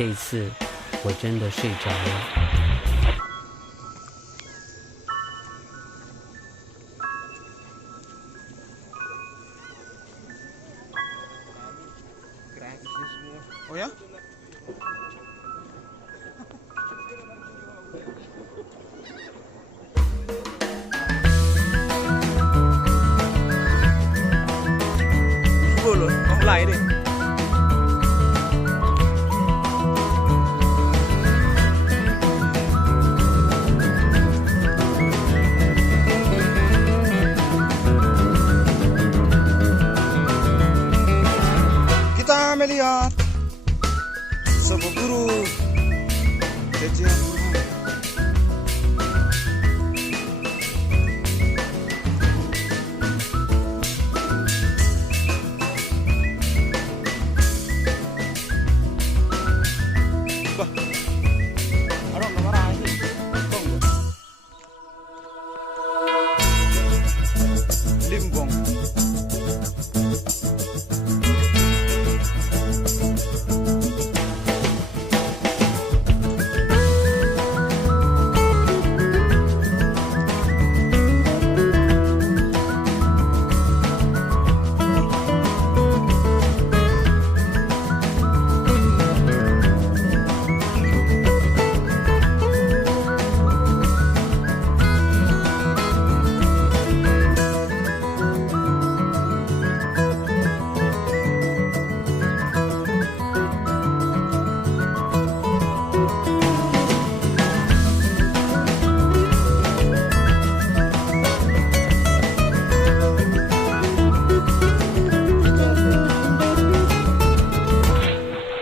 这一次我真的睡着了。Gratis semua. Oh ya? Belum, mulai deh. Kita melihat sebuah guru kecil. Bah, orang marah sih. Tunggu. Limbong.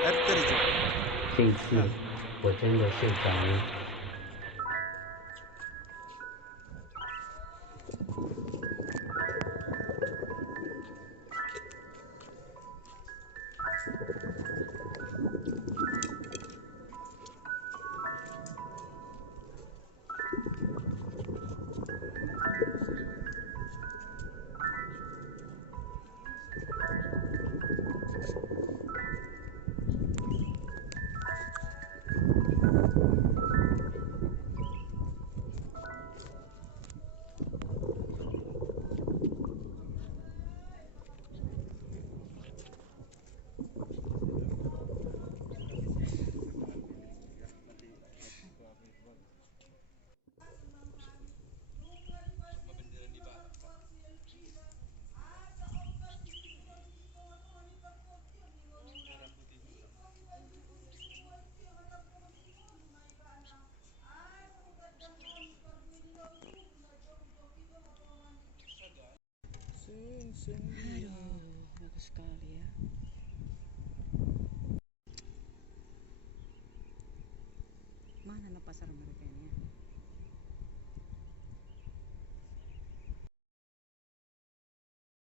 RT 这一次我真的睡着了。Aduh, bagus sekali ya. Mana pasar mereka ini ya?